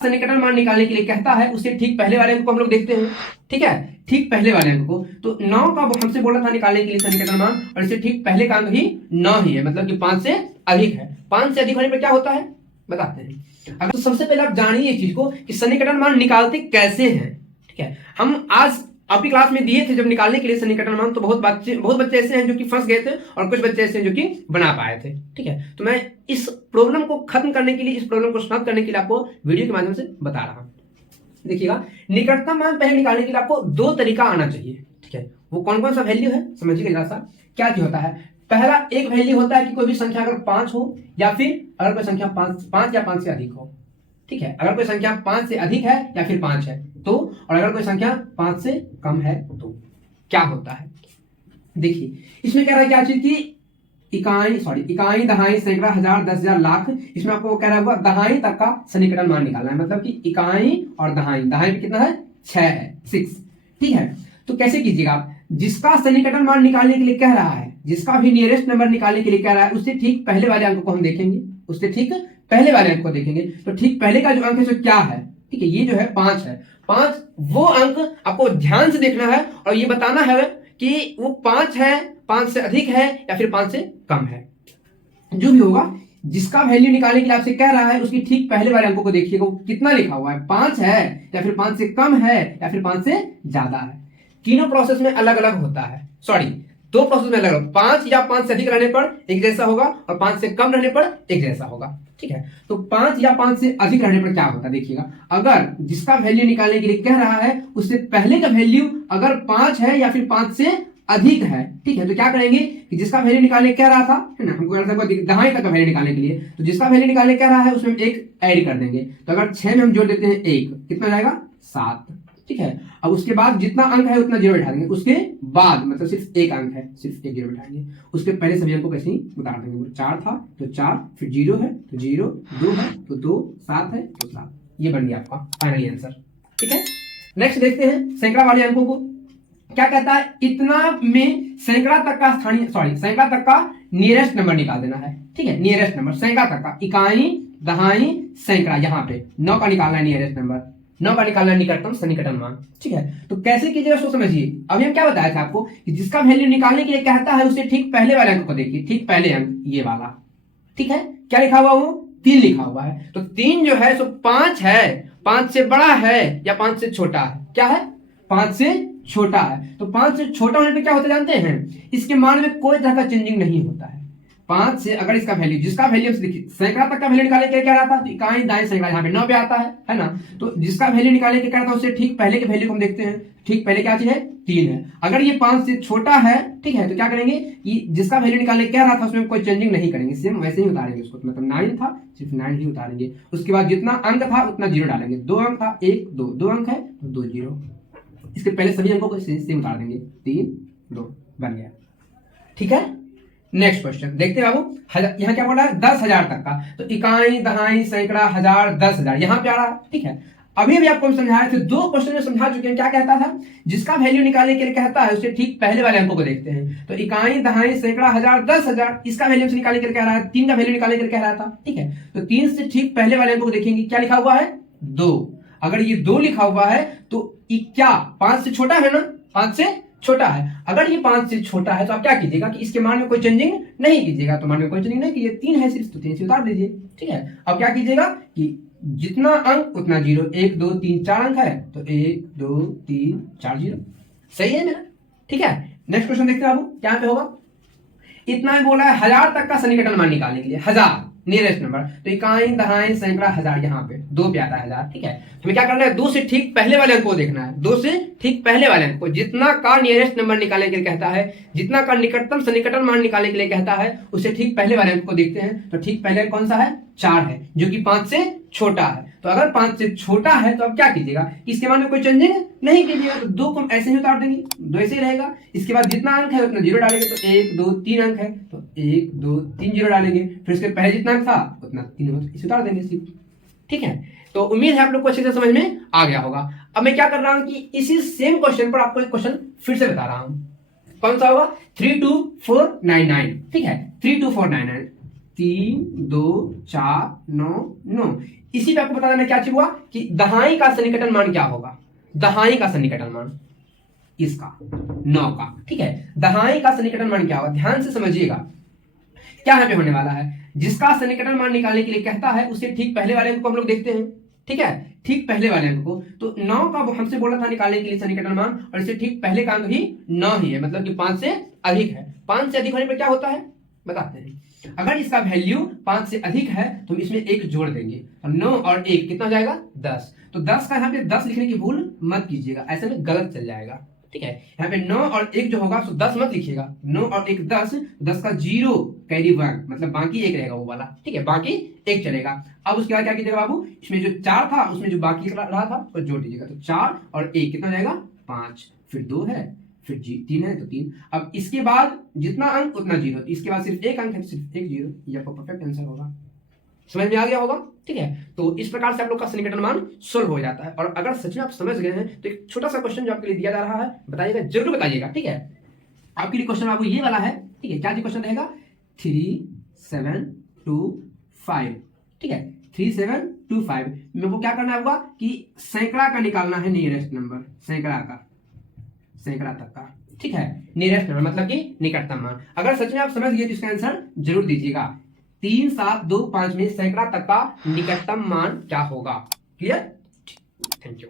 सन्निकटन मान निकालने के लिए कहता है उससे ठीक पहले वाले अंक को हम लोग देखते हैं। ठीक है, ठीक पहले वाले अंक को, तो 9 का हमसे बोला था निकालने के लिए सन्निकटन मान, और इससे ठीक पहले का अंक भी 9 ही है, मतलब कि 5 से अधिक है। 5 से अधिक होने पर क्या होता है बताते हैं। अगर तो सबसे पहले आप जानिए इस चीज को कि सन्निकटन मान निकालते कैसे हैं। ठीक है, हम आज आपकी क्लास में दिए थे जब निकालने के लिए सन्निकटन मान, तो बहुत बच्चे ऐसे हैं जो कि फंस गए थे और कुछ बच्चे ऐसे हैं जो कि बना पाए थे। ठीक है, तो मैं इस प्रॉब्लम को खत्म करने के लिए, इस प्रॉब्लम को समाप्त करने के लिए आपको वीडियो के माध्यम से बता रहा हूं। देखिएगा, निकटतम मान पहले निकालने के लिए आपको 2 तरीका आना चाहिए। ठीक है, वो कौन कौन सा वैल्यू है समझिएगा जरा सा। क्या होता है, पहला एक वैल्यू होता है कि कोई भी संख्या अगर 5 हो, या फिर अगर कोई संख्या 5 या 5 से अधिक हो। ठीक है, अगर कोई संख्या 5 से अधिक है या फिर 5 है तो, और अगर कोई संख्या 5 से कम है तो क्या होता है। देखिए, इसमें कह रहा है क्या चीज की इकाई, दहाई, सैकड़ा, हजार, 10,000, लाख। इसमें आपको कह रहा होगा दहाई तक का सन्निकटन मान निकालना है, मतलब कि इकाई और दहाई पे कितना है 6 है, 6। ठीक है, तो कैसे कीजिएगा आप, जिसका सन्निकटन मान निकालने के लिए कह रहा है, जिसका भी नियरेस्ट नंबर निकालने के लिए कह रहा है, उससे ठीक पहले वाले अंक को हम देखेंगे, उससे ठीक पहले वाले अंक को देखेंगे। तो ठीक पहले का जो अंक है सो क्या है, ठीक है, ये जो है 5 है। 5 वो अंक आपको ध्यान से देखना है और ये बताना है कि वो 5 है, 5 से अधिक है या फिर 5 से कम है। जो भी होगा, जिसका वैल्यू निकालने के लिए आपसे कह रहा है उसकी ठीक पहले वाले अंकों को देखिएगा, वो कितना लिखा हुआ है, 5 है या फिर 5 से कम है या फिर 5 से ज्यादा है। तीनों प्रोसेस में अलग अलग होता है, सॉरी 2 प्रोसेस में अलग अलग, 5 या 5 से अधिक रहने पर एक जैसा होगा और 5 से कम रहने पर एक जैसा होगा। ठीक है, तो 5 या 5 से अधिक रहने पर क्या होता है देखिएगा, अगर जिसका वैल्यू निकालने के लिए कह रहा है उससे पहले का वैल्यू अगर 5 है या फिर 5 से अधिक है, ठीक है, तो क्या करेंगे कि जिसका वैल्यू निकालने कह रहा था, है ना, हमको दहाई तक का वैल्यू निकालने के लिए, तो जिसका वैल्यू निकालने कह रहा है उसमें एक ऐड कर देंगे। तो अगर 6 में हम जोड़ देते हैं 1, कितना जाएगा 7। ठीक है, अब उसके बाद जितना अंक है उतना जीरो बैठा देंगे, उसके बाद मतलब सिर्फ एक अंक है, सिर्फ एक जीरो बैठाएंगे, उसके पहले सभी अंकों को ऐसे ही उतार देंगे। 4 था तो 4, फिर 0 है तो 0, 2 है तो 2, 7 है तो 7। ये बन गया आपका फाइनली आंसर। ठीक है, नेक्स्ट देखते हैं सैकड़ा वाले अंकों को। क्या कहता है, इतना में सैकड़ा तक का सैकड़ा तक का नियरेस्ट नंबर निकाल देना है। ठीक है, नियरेस्ट नंबर सैकड़ा तक का, इकाई, दहाई, सैकड़ा, यहाँ पे 9 का निकालना है नियरेस्ट नंबर, 9 का निकालना निकटतम सन्निकटन मान। ठीक है, तो कैसे कीजिएगा सो समझिए। अभी हम क्या बताया था आपको कि जिसका वैल्यू निकालने के लिए कहता है उससे ठीक पहले वाले अंक को देखिए, ठीक पहले अंक ये वाला। ठीक है, क्या लिखा हुआ, वो 3 लिखा हुआ है, तो 3 जो है सो 5 है, 5 से बड़ा है या 5 से छोटा है, क्या है 5 से छोटा है। तो 5 से छोटा होने पे क्या होता जानते हैं, इसके मान में कोई तरह का चेंजिंग नहीं होता है। 5 से अगर इसका वैल्यू, जिसका वैल्यू देखिए सैकड़ा तक का वैल्यू निकालने के लिए क्या रहा था, तो इकाई, दाई, सैकड़ा यहाँ पे 9 पे आता है ना, तो जिसका वैल्यू निकालने के क्या था उससे ठीक पहले के वैल्यू को हम देखते हैं, ठीक पहले क्या चीज है 3 है। अगर ये 5 से छोटा है, ठीक है, तो क्या करेंगे कि जिसका वैल्यू निकालने क्या रहा था उसमें कोई चेंजिंग नहीं करेंगे, सेम वैसे ही उतारेंगे उसको, मतलब 9 था सिर्फ 9 ही उतारेंगे। उसके बाद जितना अंक था उतना 0 डालेंगे, 2 अंक था 1 2, 2 अंक है तो 2 0, इसके पहले सभी अंकों को सेम उतार देंगे, 3 2 बन गया। ठीक है, नेक्स्ट क्वेश्चन देखते हैं बाबू। यहाँ क्या बोल रहा है 10,000 तक का, तो इकाई, दहाई, सैकड़ा, हजार, 10,000 यहाँ पे आ रहा है। ठीक है, अभी आपको हम समझाए थे, 2 क्वेश्चन में समझा चुके हैं। क्या कहता था, जिसका वैल्यू निकालने के लिए कहता है उससे ठीक पहले वाले अंकों को देखते हैं। तो इकाई, दहाई, सैकड़ा, हजार, 10,000, इसका वैल्यू से निकालने के लिए कह रहा है, 3 का वैल्यू निकालने के लिए कह रहा था। ठीक है, तो 3 से ठीक पहले वाले अंकों को देखेंगे, क्या लिखा हुआ है 2। अगर ये 2 लिखा हुआ है तो क्या 5 से छोटा है ना, 5 से छोटा है। अगर ये 5 से छोटा है तो आप क्या कीजिएगा कि इसके मान में कोई चेंजिंग नहीं कीजिएगा, तो मान में कोई चेंजिंग नहीं की, ये 3 है सिर्फ, तो 3 से उतार दीजिए। ठीक है, अब क्या कीजिएगा कि जितना अंक उतना 0, 1 2 3 4 अंक है तो 1 2 3 4 0, सही है मेरा। ठीक है, नेक्स्ट क्वेश्चन देखते हैं बाबू, क्या पे होगा। इतना ही बोला है 1000 तक का सन्निकटन मान निकालने के लिए, 1000 नियरेस्ट नंबर, तो इकाई, दहाई, सैकड़ा, हजार, यहाँ पे 2 पे आता है 1000। ठीक है, हमें क्या करना है, 2 से ठीक पहले वाले अंक को देखना है, 2 से ठीक पहले वाले अंक को, जितना का नियरेस्ट नंबर निकालने के लिए कहता है, जितना का निकटतम सन्निकटन मान निकालने के लिए कहता है, उससे ठीक पहले वाले अंक को देखते हैं। तो ठीक पहले कौन सा है 4 है, जो कि 5 से छोटा है। तो अगर 5 से छोटा है तो अब क्या कीजिएगा, इसके मान में कोई चेंजिंग नहीं कीजिएगा, तो 2 को ऐसे ही उतार देंगे, 2 ऐसे ही रहेगा। इसके बाद जितना अंक है उतना 0 डालेंगे, तो 1 2 3 अंक है तो 1 2 3 0 डालेंगे, फिर उसके पहले जितना अंक था उतना 3 इसे उतार देंगे सिर्फ। ठीक है, तो उम्मीद है आप लोग को अच्छे से समझ में आ गया होगा। अब मैं क्या कर रहा हूं कि इसी सेम क्वेश्चन पर आपको एक क्वेश्चन फिर से बता रहा हूं, कौन सा होगा 32499। ठीक है, 32499, 3 2 4 9 9। इसी पे आपको बता देना क्या चीज हुआ कि दहाई का सन्निकटन मान क्या होगा, दहाई का सन्निकटन मान इसका 9 का, ठीक है। दहाई का सन्निकटन मान क्या होगा, ध्यान से समझिएगा क्या यहाँ पे होने वाला है। जिसका सन्निकटन मान निकालने के लिए कहता है उसे ठीक पहले वाले अंक को हम लोग देखते हैं, ठीक है, ठीक पहले वाले अंक को। तो 9 का वो हमसे बोला था निकालने के लिए सन्निकटन मान, और इसे ठीक पहले का अंक भी 9 ही है, मतलब कि 5 से अधिक है। 5 से अधिक होने पर क्या होता है बताते हैं। अगर इसका वैल्यू 5 से अधिक है तो हम इसमें 1 जोड़ देंगे, और 9 और 1 कितना हो जाएगा 10। तो 10 का यहाँ पे 10 लिखने की भूल मत कीजिएगा, ऐसे में गलत चल जाएगा, ठीक है। यहाँ पे 9 और 1 जो होगा सो 10 मत लिखिएगा, 9 और 1 10, 10 का 0 कैरी 1, मतलब बाकी 1 रहेगा वो वाला, ठीक है, बाकी 1 चलेगा। अब उसके बाद क्या कीजिएगा बाबू, इसमें जो 4 था उसमें जो बाकी रहा था उसको जोड़ दीजिएगा। तो 4 और 1 कितना हो जाएगा 5, फिर 2 है, फिर 3 है तो 3। अब इसके बाद जितना अंक उतना 0, इसके बाद सिर्फ 1 अंक है, सिर्फ 1 0, ये आपका परफेक्ट आंसर होगा। समझ में आ गया होगा, ठीक है। तो इस प्रकार से आप लोग का सन्निकटन मान सोल्व हो जाता है। और अगर सच में आप समझ गए हैं तो एक छोटा सा क्वेश्चन जो आपके लिए दिया जा रहा है बताइएगा, जरूर बताइएगा, ठीक है। आपके लिए क्वेश्चन आपको ये वाला है, ठीक है। क्या क्वेश्चन रहेगा, 3 7 2 5, ठीक है, 3 7 2 5। मेरे को क्या करना होगा कि सैकड़ा का निकालना है, नियरेस्ट नंबर, सैकड़ा का, सैकड़ा तक का, ठीक है, नियरेस्ट नंबर मतलब कि निकटतम मान। अगर सच में आप समझ गए तो इसका आंसर जरूर दीजिएगा। 3 7 2 5 में सैकड़ा तक का निकटतम मान क्या होगा, क्लियर। Thank you.